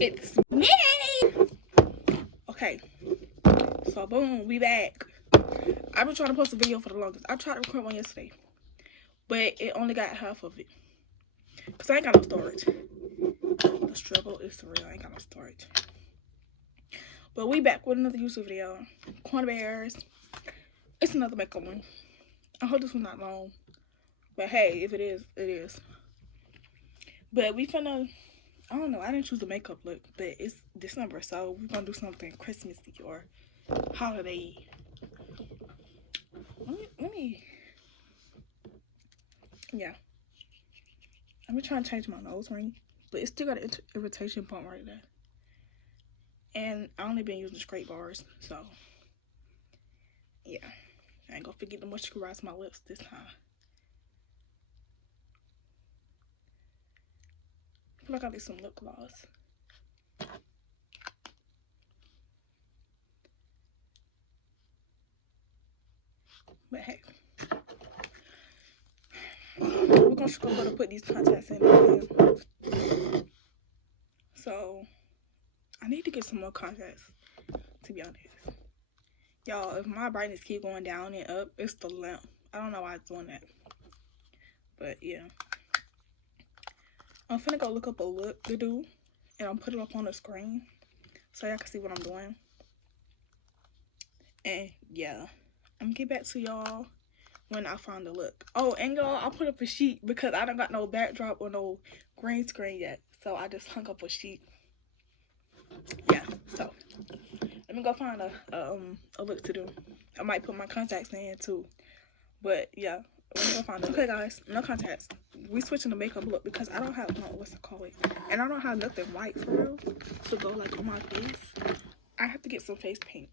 It's me. Okay, so boom, we back. I've been trying to post a video for the longest. I tried to record one yesterday, but it only got half of it because I ain't got no storage. The struggle is real. I ain't got no storage. But we back with another YouTube video. Corner bears. It's another makeup one. I hope this one's not long, but hey, if it is, it is. But we finna, I don't know, I didn't choose a makeup look, but it's December, so we're gonna do something Christmassy or holiday. Let me, yeah. I've been trying to change my nose ring, but it's still got an irritation bump right there. And I only been using straight bars, so yeah. I ain't gonna forget to moisturize my lips this time. I feel like I need some lip gloss. But hey, we're gonna go to put these contacts in again. So I need to get some more contacts, to be honest. Y'all, if my brightness keep going down and up, it's the lamp. I don't know why it's doing that. But yeah. I'm finna go look up a look to do, and I'll put it up on the screen so y'all can see what I'm doing. And yeah, I'm gonna get back to y'all when I find the look. Oh, and y'all, I'll put up a sheet because I don't got no backdrop or no green screen yet. So I just hung up a sheet. Yeah, so let me go find a look to do. I might put my contacts in too. But yeah, let me go find it. Okay guys, no contacts. We switching the makeup look because I don't have no, what's it called? And I don't have nothing white for real to go like on my face. I have to get some face paint.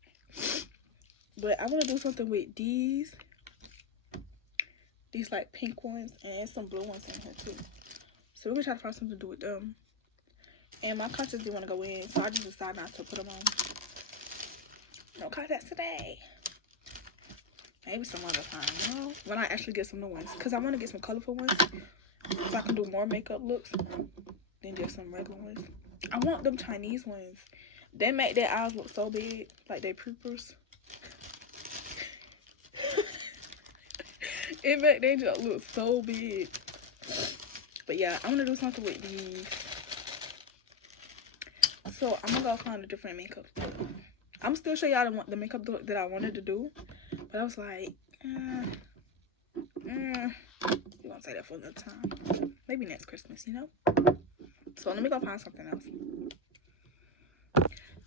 But I want to do something with these like pink ones and some blue ones in here too. So we're gonna try to find something to do with them. And my contacts didn't want to go in, so I just decided not to put them on. No contacts today. Maybe some other time, you know? When I actually get some new ones. Because I want to get some colorful ones. So I can do more makeup looks than just some regular ones. I want them Chinese ones. They make their eyes look so big. Like they pupils. It make they just look so big. But yeah, I want to do something with these. So I'm going to go find a different makeup look. I'm still show y'all the makeup look that I wanted to do. But I was like, you won't say that for another time. Maybe next Christmas, you know? So let me go find something else.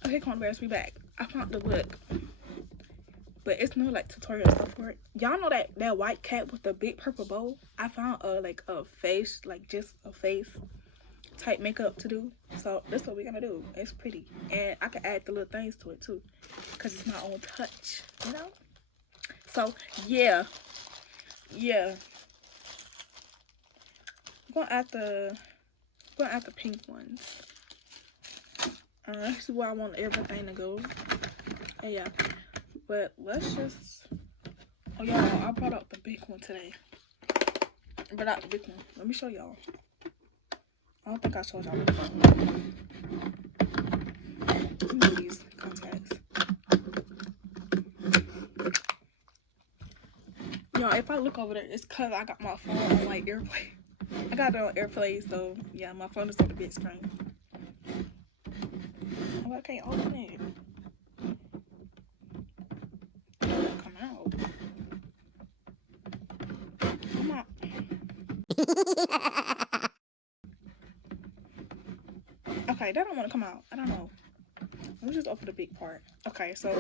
Okay, corner bears, we back. I found the look. But it's no like tutorial stuff for it. Y'all know that white cat with the big purple bow? I found like a face, like just a face type makeup to do. So that's what we're gonna do. It's pretty. And I can add the little things to it too. Because it's my own touch, you know? So yeah. I'm gonna add the pink ones. This is where I want everything to go. And yeah. But let's just, oh y'all, I brought out the big one today. But not the big one. Let me show y'all. I don't think I showed y'all before. These contacts. Y'all, if I look over there, it's cause I got my phone on like airplane. I got it on airplane, so yeah, my phone is on the big screen. Oh, I can't open it. Come out. Come out. Okay, that don't want to come out. I don't know. Let me just open the big part. Okay, so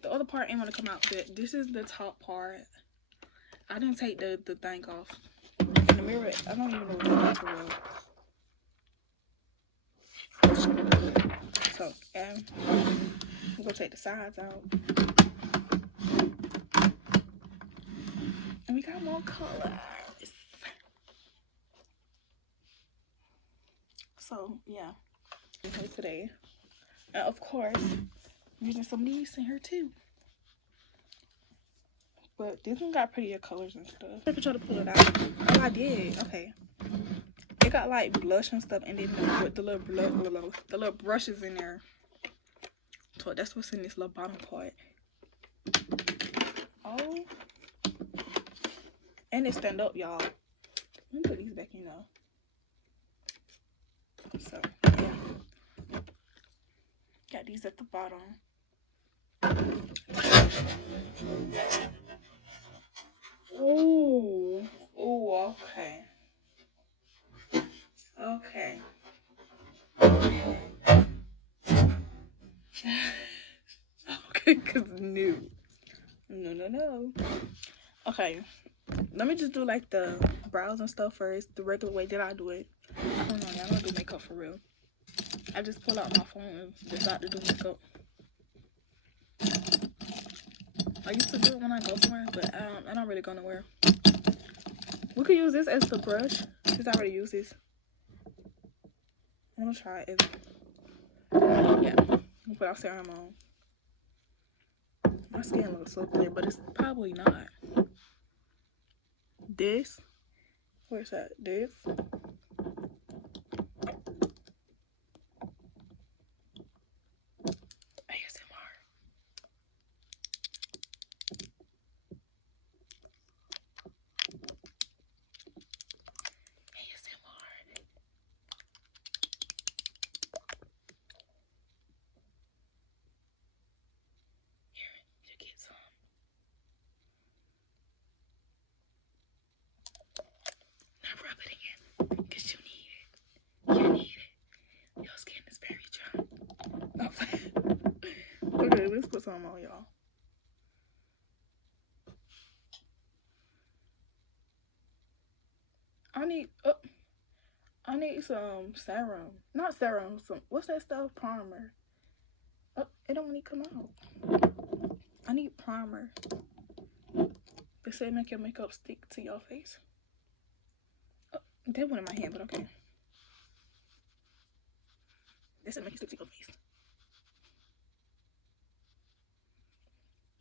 the other part ain't want to come out, but this is the top part. I didn't take the thing off. In the mirror, I don't even know what it is for real. So, yeah. I'm gonna take the sides out. And we got more colors. So, yeah. Okay, today. And of course, I'm using some of these in here too. But this one got prettier colors and stuff. I could try to pull it out. Oh, I did. Okay. It got like blush and stuff, and then with the little brushes in there. So that's what's in this little bottom part. Oh, and it stand up, y'all. Let me put these back in though. So yeah. Got these at the bottom. Oh, oh, okay. Okay. Okay, cause no. Okay, let me just do like the brows and stuff first, the regular way that I do it. I don't know, I'm gonna do makeup for real. I just pull out my phone and decide to do makeup. I used to do it when I go somewhere, but I don't really go nowhere. We could use this as the brush since I already use this. I'm gonna try it. Yeah, I'm gonna put our serum on. My skin looks so clear, but it's probably not. This, where's that? This. Okay, let's put some on, y'all. I need some serum. Not serum, some, what's that stuff? Primer. Oh, it don't need to come out. I need primer. They say make your makeup stick to your face. Oh, that one in my hand, but okay. They said make it stick to your face.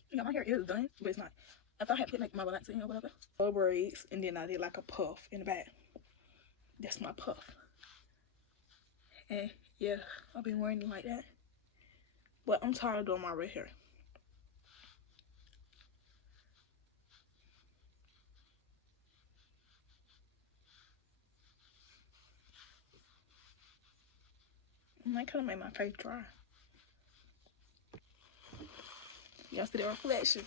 Yeah, my hair is done, but it's not. If I had put like my relaxing or whatever. Low braids, and then I did like a puff in the back. That's my puff. And yeah, I've been wearing it like that. But I'm tired of doing my red hair. I might kind of make my face dry. Y'all see the reflection.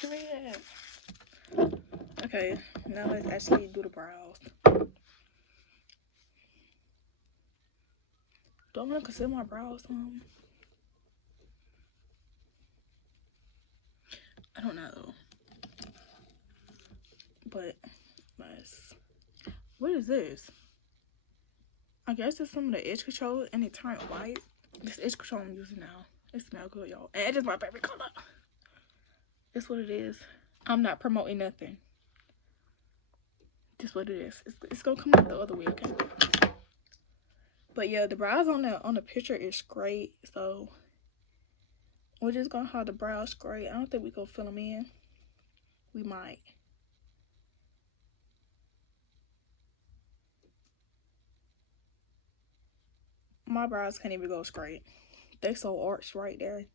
Period. Okay, now let's actually do the brows. Do I want to conceal my brows? I don't know. But let's. What is this? I guess it's some of the edge control and it turned white. This edge control I'm using now. It smells good, y'all. And it is my favorite color. That's what it is. I'm not promoting nothing. Just what it is. It's gonna come out the other way, okay? But yeah, the brows on the picture is great. So we're just gonna have the brows great. I don't think we gonna fill them in. We might. My brows can't even go straight. They so arched right there.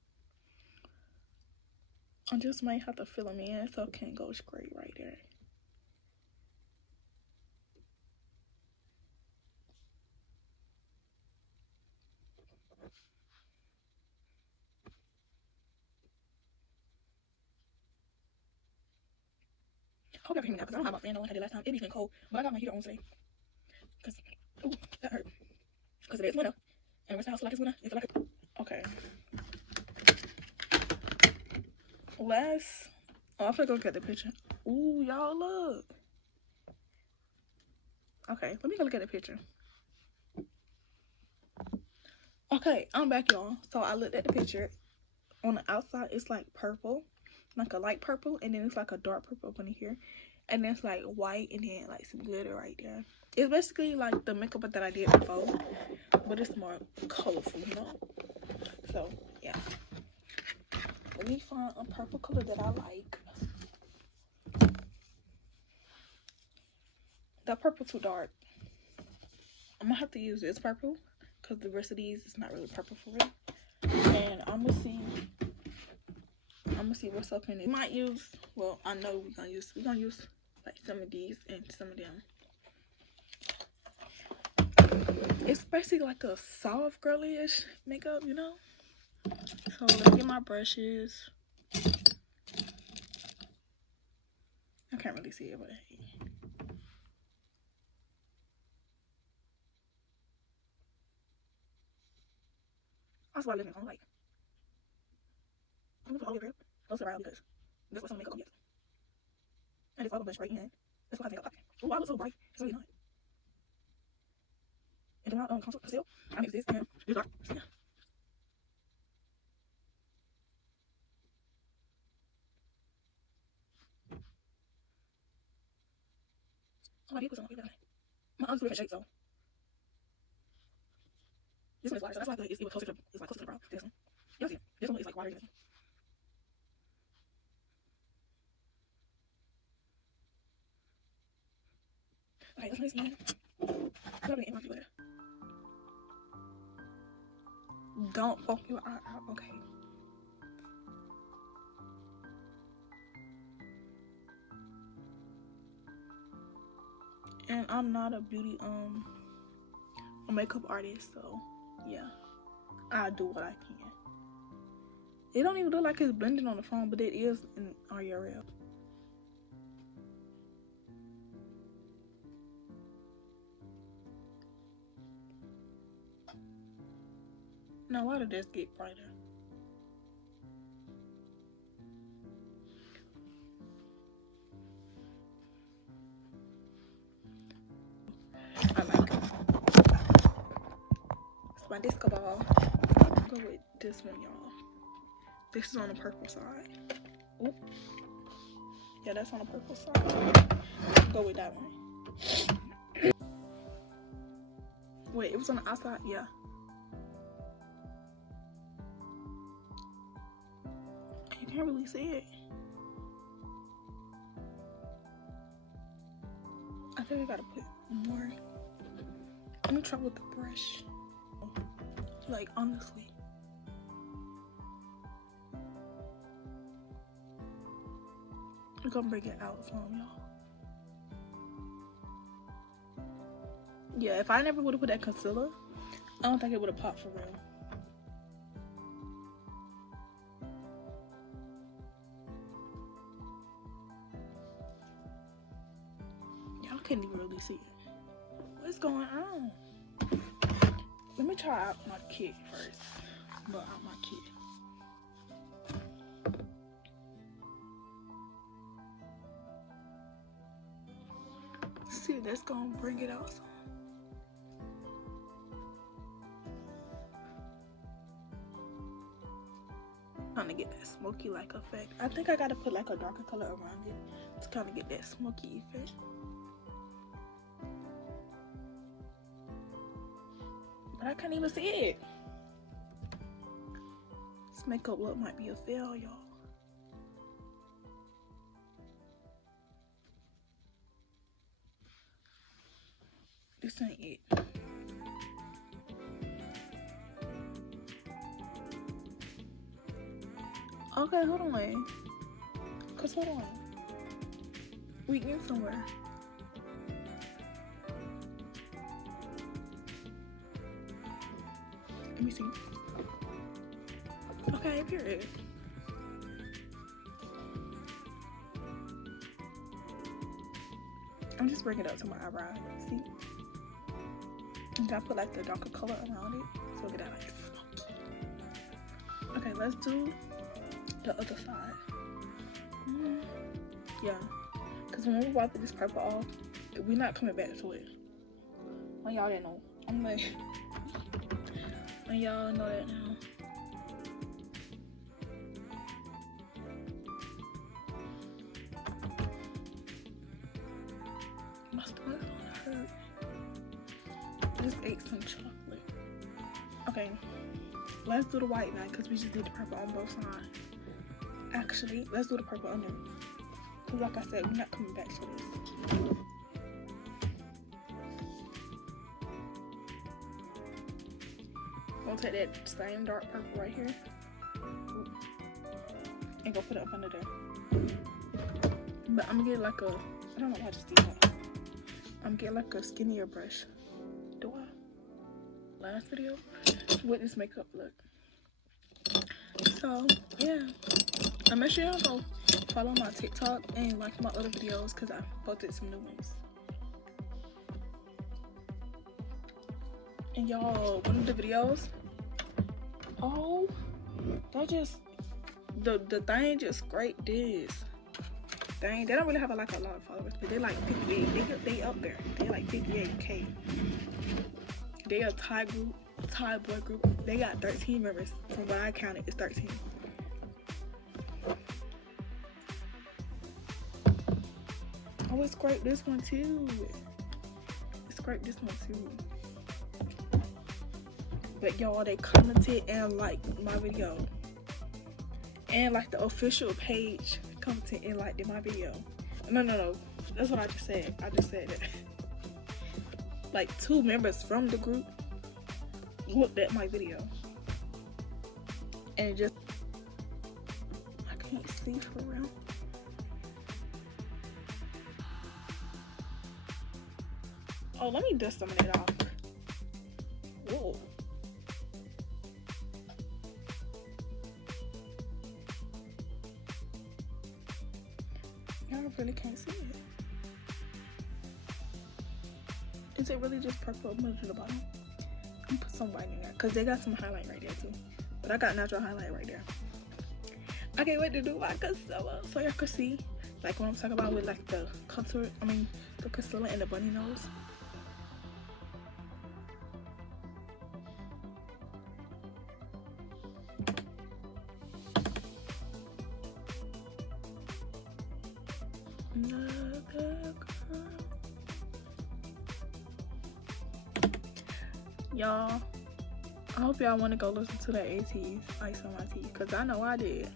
I just might have to fill them in so it can't go straight right there. I hope y'all can hear me now because I don't have my fan on like I did last time. It be getting cold, but I got my heater on today. Because, ooh, that hurt. Because it is winter. And where's the house like it's winter? It feel like it. Okay. Last. Oh, I'm gonna go look at the picture. Ooh, y'all look. Okay, let me go look at the picture. Okay, I'm back, y'all. So I looked at the picture. On the outside, it's like purple. Like a light purple. And then it's like a dark purple up in here. And then it's like white and then like some glitter right there. It's basically like the makeup that I did before. But it's more colorful, you know? So, yeah. Let me find a purple color that I like. That purple too dark. I'm gonna have to use this purple because the rest of these is not really purple for real. And I'm gonna see what's up in it. We might use, well, I know we're gonna use like some of these and some of them. It's basically like a soft girly-ish makeup, you know? So let me get my brushes. I can't really see it, but hey. That's why I live on, like, I'm gonna put all over it, close around because this was some makeup yet. And it's all the brush right in. That's why I think I'll oh, I look so bright. It's really not. And then I'll conceal. I mix this and do dark. Yeah. Oh, I did put some on here. My arms are different shapes, so this one is lighter, so that's why I feel like it's closer to the brown. This one. Y'all see it? This one is like wider than this one. Okay, this one is in. Probably in my people there. Don't poke your eye out, okay? And I'm not a beauty a makeup artist, so yeah, I do what I can. It don't even look like it's blending on the phone, but it is in IRL. Now why did this get brighter? I like it. It's my disco ball. I'll go with this one, y'all. This is on the purple side. Oop. Yeah, that's on the purple side. I'll go with that one. Wait, it was on the outside? Yeah. You can't really see it. I think I gotta put more. Let me try with the brush. Like, honestly. I'm gonna bring it out some, y'all. Yeah, if I never would have put that concealer, I don't think it would have popped for real. Y'all can't even really see it. What's going on? Let me try out my kit first. But out my kit. See, that's gonna bring it out some. Trying to get that smoky like effect. I think I gotta put like a darker color around it to kind of get that smoky effect. But I can't even see it. This makeup look might be a fail, y'all. This ain't it. Okay, hold on. Cause hold on. We in somewhere. Let me see. Okay, period. I'm just bringing it up to my eyebrow. See? And I put like the darker color around it. So get that like smoky. Okay, let's do the other side. Yeah. Because when we wipe this purple off, we're not coming back to it. Well, y'all didn't know. I'm like, and y'all know that now. My stomach's gonna hurt. I just ate some chocolate. Okay, let's do the white now because we just did the purple on both sides. Actually, let's do the purple under. Because like I said, we're not coming back to this. I'm gonna take that same dark purple right here and go put it up under there. But I'm gonna get like a, I don't know why I just did that. I'm gonna get like a skinnier brush. Do I? Last video with this makeup look. So yeah, and make sure y'all go follow my TikTok and like my other videos because I posted some new ones. And y'all, one of the videos, oh, that just, the thing just scraped this. Dang, they don't really have a lot of followers, but they like 58. They up there. They like 58K. They a Thai group, Thai boy group. They got 13 members. From what I counted, it's 13. Oh, it scraped this one too. It scraped this one too. But y'all, they commented and liked my video. And like the official page commented and liked my video. No. That's what I just said. I just said it. Like 2 members from the group looked at my video. And it just, I can't see for real. Oh, let me dust some of that off. Whoa. Y'all really can't see it. Is it really just purple up to the bottom? I'm gonna put some white in there because they got some highlight right there too. But I got natural highlight right there. I can't wait to do my concealer so y'all can see like what I'm talking about with like the contour. I mean the concealer and the bunny nose. Y'all, I hope y'all want to go listen to the ATEEZ Ice on My Teeth, because I know I did.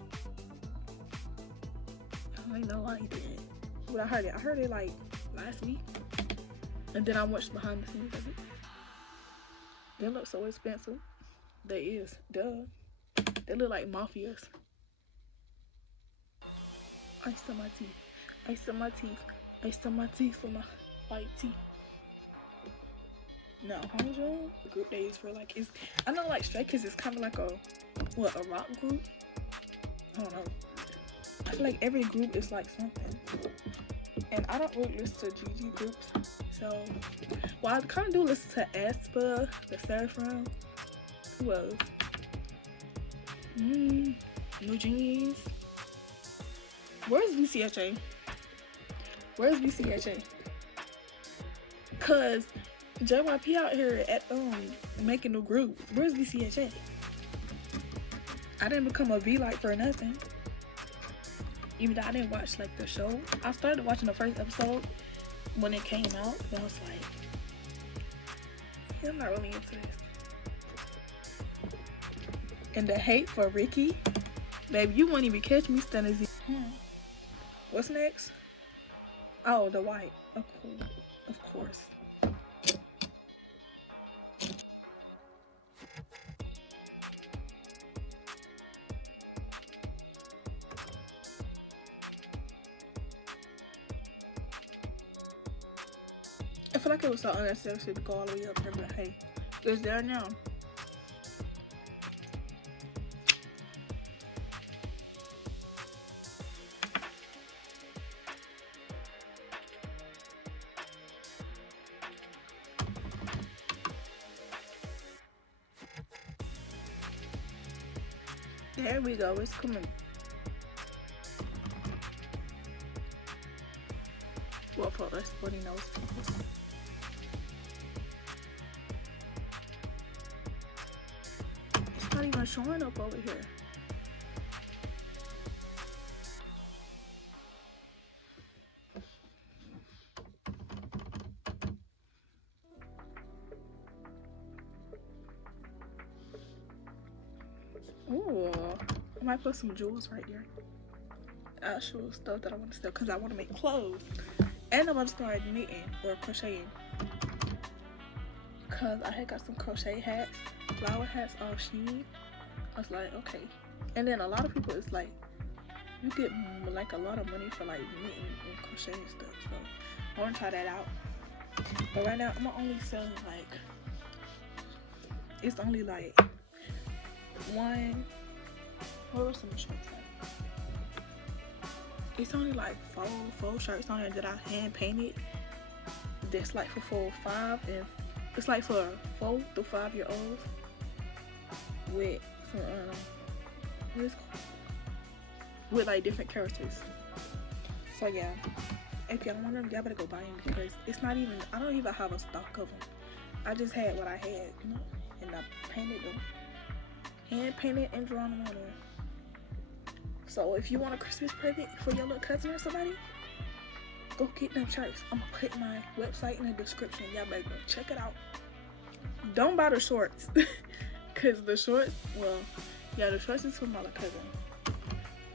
I know I did. But I heard it like last week, and then I watched behind the scenes of it. They look so expensive. They is, duh. They look like mafias. Ice on my teeth. Ice on my teeth. Ice on my teeth for my white teeth. No, Hongjoong, the group they use for like, is, I know like Stray Kids is kind of like a rock group? I don't know. I feel like every group is like something. And I don't really listen to GG groups. So, well, I kind of do listen to aespa, the Seraphim. Who else? New Jeans. Where's VCHA? Where's VCHA? Cause JYP out here at making a group. Where's VCHA? I didn't become a V-like for nothing. Even though I didn't watch like the show. I started watching the first episode when it came out, and I was like, yeah, I'm not really into this. And the hate for Ricky, baby, you won't even catch me stunning Z. What's next? Oh, the white. Of course. I feel like it was so unnecessary to go all the way up there, but hey, it's there now. There we go, it's coming. Well, for us, what he knows. It's not even showing up over here. Ooh, I might put some jewels right there. Actual stuff that I want to sell because I want to make clothes. And I want to start knitting or crocheting. because I had got some crochet hats, flower hats off Shein. I was like, okay. And then a lot of people, it's like you get like a lot of money for like knitting and crocheting stuff. So I want to try that out. But right now I'm only selling like, it's only like one. What were some shirts like? It's only like four shirts on there that I hand painted. That's like for 4 or 5, and it's like for 4 to 5 year olds with some what is it called? With like different characters. So yeah, if y'all want them, y'all better go buy them because it's not even, I don't even have a stock of them. I just had what I had, you know, and I painted them, hand painted and drawn them on there. So if you want a Christmas present for your little cousin or somebody, go get them shirts. I'm gonna put my website in the description. Y'all better go check it out. Don't buy the shorts because the shorts, well, yeah, the shorts is for my little cousin.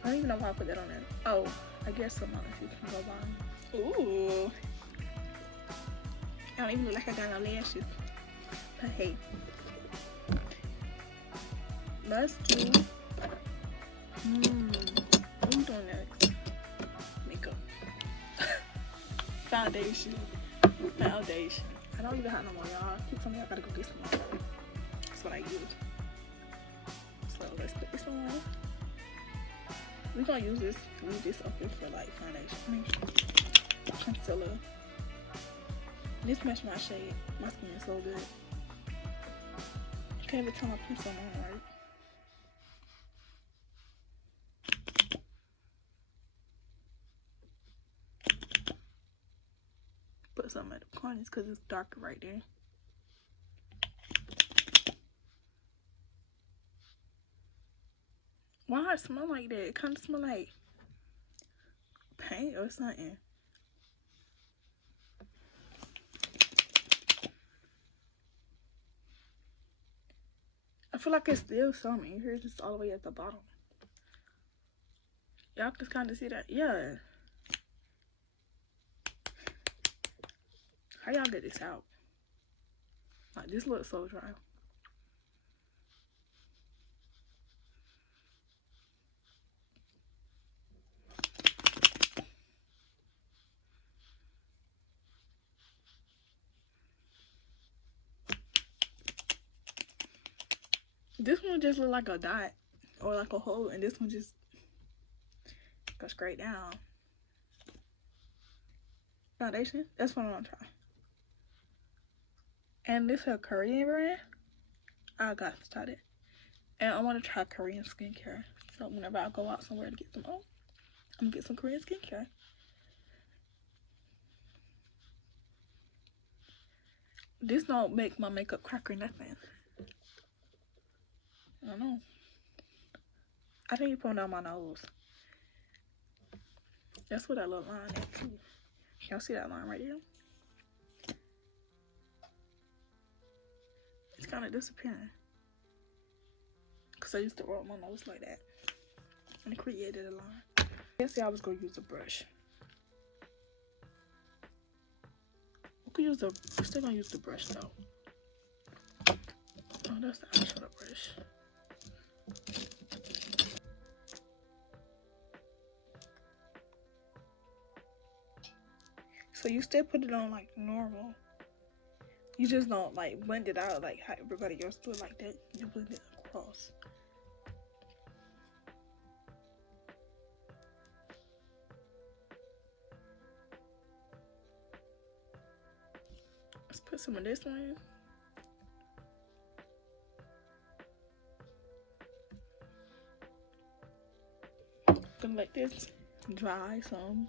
I don't even know why I put that on there. Oh, I guess some other people can go buy them. Ooh, I don't even look like I got no lashes. But hey, let's do what are we doing next? Makeup. Foundation. I don't even have no more, y'all. Keep telling me I gotta go get some more. That's what I use. So let's put this on. We're gonna use this. Leave this open for like foundation. Concealer. This matches my shade. My skin is so good. Can't even tell my pencil on right. Put some at the corners because it's darker right there. Why it smell like that? It kind of smell like paint or something. I feel like it's still some in here, just all the way at the bottom. Y'all can kind of see that? Yeah. How y'all get this out? Like, this looks so dry. This one just look like a dot or like a hole, and this one just go straight down. Foundation, that's what I'm gonna try. And this is a Korean brand. I got to try it. And I want to try Korean skincare. So whenever I go out somewhere to get some, I'm gonna get some Korean skincare. This don't make my makeup crack or nothing. I don't know. I think you put it on my nose. That's what that little line is too. Y'all see that line right here? It's kind of disappearing. Because I used to roll my nose like that. And it created a line. I see I was going to use a brush. We could use we're still going to use the brush though. Oh, that's the actual brush. So you still put it on like normal. You just don't like blend it out like how everybody else do it like that. You blend it across. Let's put some of this on. Gonna let this dry some.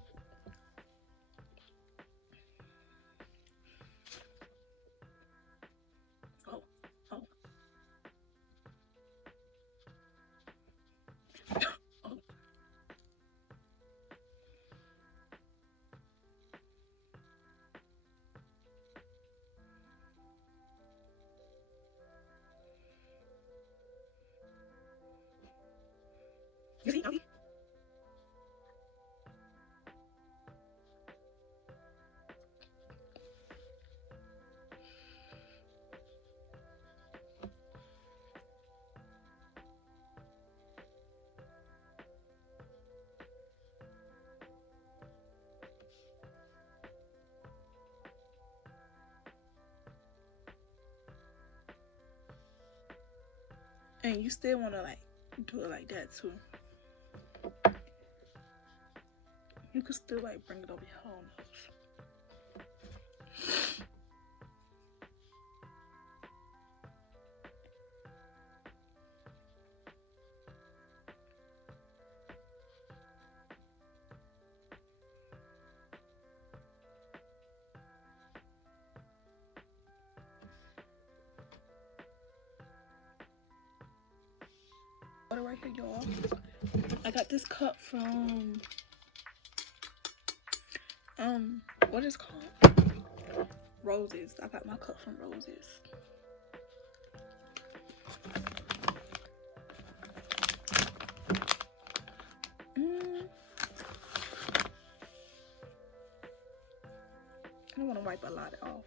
You see? And you still want to like do it like that too. You can still like bring it over your whole nose. Right here, y'all. I got this cup from what is it called? Roses. I got my cup from Roses. I want to wipe a lot off.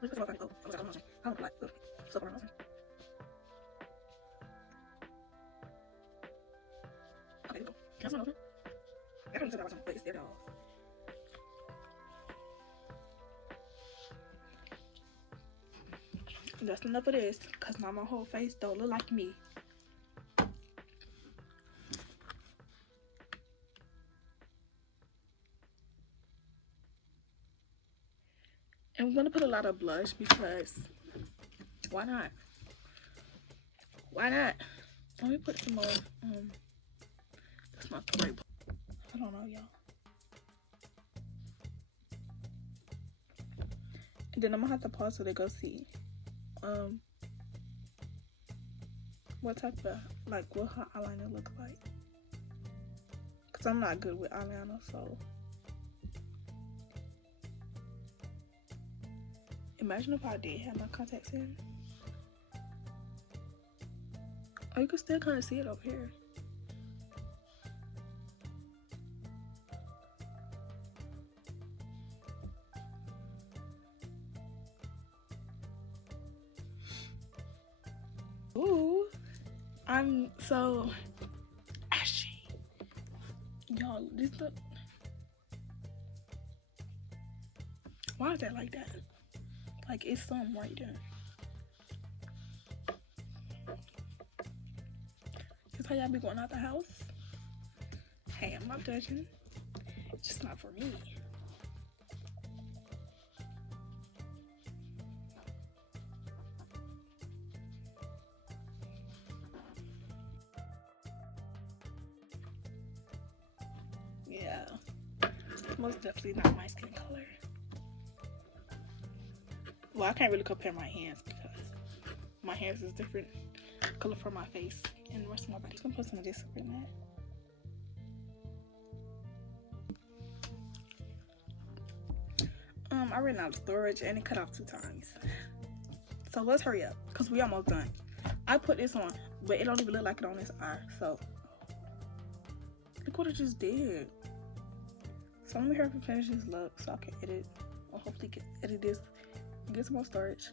Look at what I go. I don't like stuff around. Okay, go. Can I open? I can't say that was but it's there, dog. That's enough of this, cause now my whole face don't look like me. And I'm gonna put a lot of blush because why not? Why not? Let me put some more. That's not the right. I don't know, y'all. And then I'm gonna have to pause so they go see what type of what her eyeliner look like. Cause I'm not good with eyeliner, so. Imagine if I did have my contacts in. Oh, you can still kind of see it over here. Ooh, I'm so ashy. Y'all, this look. Why is that like that? Like, it's something right there. This how y'all be going out the house? Hey, I'm not judging. It's just not for me. Yeah. Most definitely not my skin color. Well, I can't really compare my hands because my hands is different color from my face and the rest of my body. I'm gonna put some of this up in that. I ran out of storage and it cut off 2 times. So let's hurry up because we almost done. I put this on, but it don't even look like it on this eye. So look what it just did. So let me hurry up and finish this look so I can edit or hopefully edit this. Get some more storage.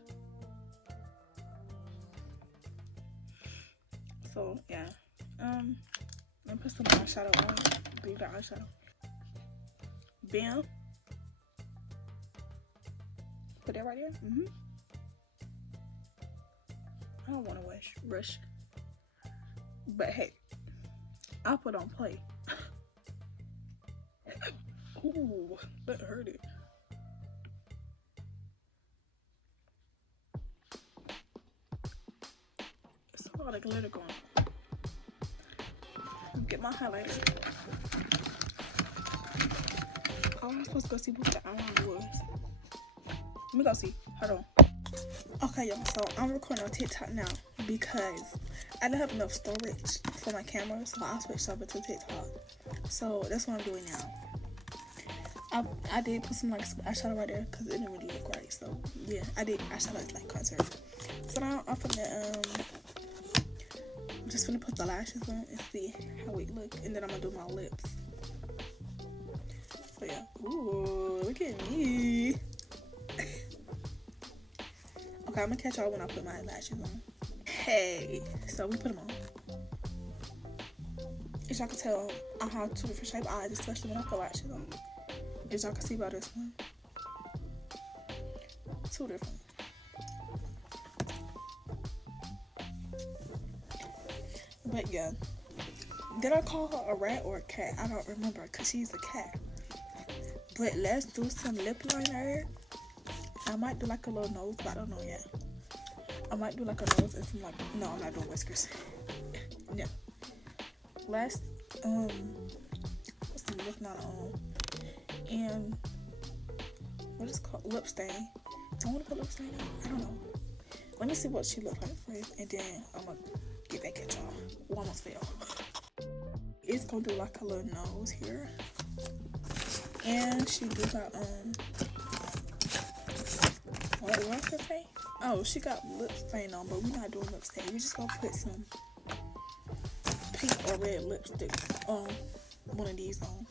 So yeah, I'm gonna put some eyeshadow on. Leave the eyeshadow. Bam. Put that right there. I don't want to rush, but hey, I'll put on play. Ooh, that hurt it. A lot of glitter going on. Get my highlighter. Oh, I'm supposed to go see what the eyeliner was. Let me go see. Hold on. Okay, y'all. So I'm recording on TikTok now because I don't have enough storage for my camera, so I switched over to TikTok. So that's what I'm doing now. I did put some eyeshadow right there because it didn't really look right. So yeah, I did eyeshadow like concert. So now I'm finna I'm just gonna put the lashes on and see how it look, and then I'm gonna do my lips. So yeah, ooh, look at me. Okay, I'm gonna catch y'all when I put my lashes on. Hey, so we put them on. As y'all can tell, I have 2 different shaped eyes, especially when I put lashes on. As y'all can see by this one. Two different. But yeah. Did I call her a rat or a cat? I don't remember because she's a cat. But let's do some lip liner. I might do like a little nose, but I don't know yet. I might do like a nose and some like, no, I'm not doing whiskers. No. Let's put some lip liner on. And what is it called? Lip stain. Do I want to put lip stain on? I don't know. Let me see what she looks like first, and then I'm gonna get back at y'all. Oh, almost fell. It's gonna do like a little nose here. And she do got what I could say? Oh, she got lip stain on, but we're not doing lip stain. We're just gonna put some pink or red lipstick on one of these on.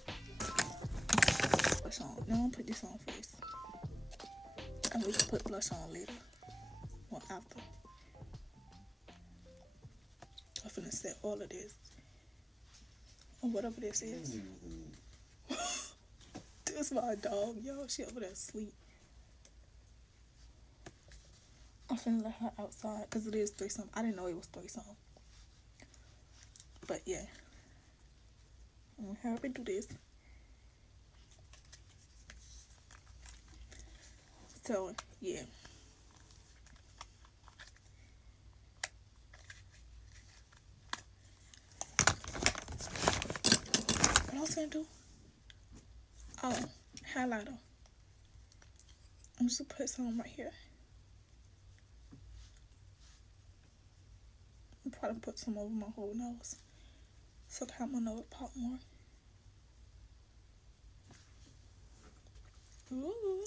Blush on. No, I'm gonna put this on first. And we can put blush on later. Or after. I'm finna set all of this. Or whatever this is. This is my dog, yo. She over there asleep. I'm finna let her outside because it is threesome. I didn't know it was threesome. But yeah. I'm gonna have her do this. So yeah. What I was gonna do? Oh, highlighter. I'm just gonna put some right here. I'll probably put some over my whole nose, so that my nose pop more. Ooh.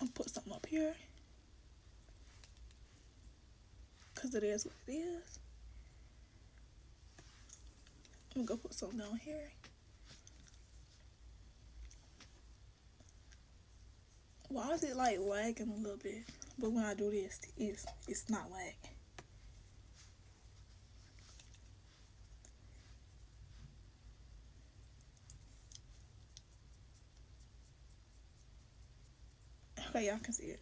I'll put something up here, cause it is what it is. I'm gonna go put something down here. Why is it like lagging a little bit? But when I do this, it's not lag. Okay, y'all can see it.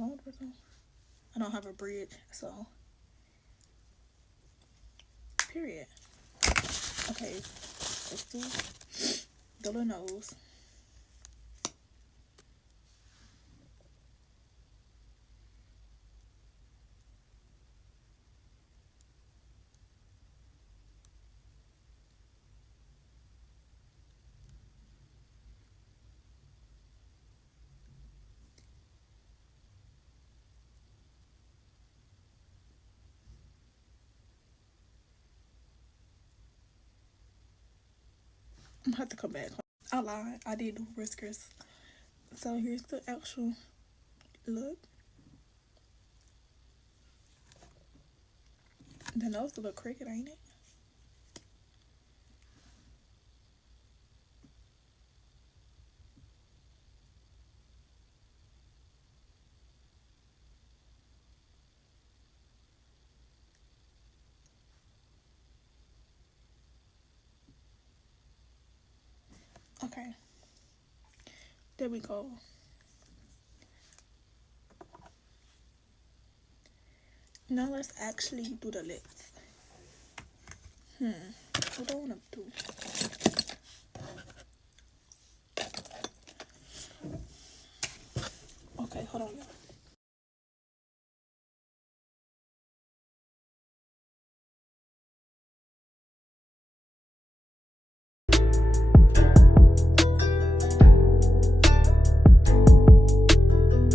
I don't have a bridge, so period. Okay, let's do the little nose. I'm gonna have to come back. I lied. I did do whiskers. So here's the actual look. The nose a little crooked, ain't it? Okay. There we go. Now let's actually do the lips. What do I want to do? Okay, hold on, y'all.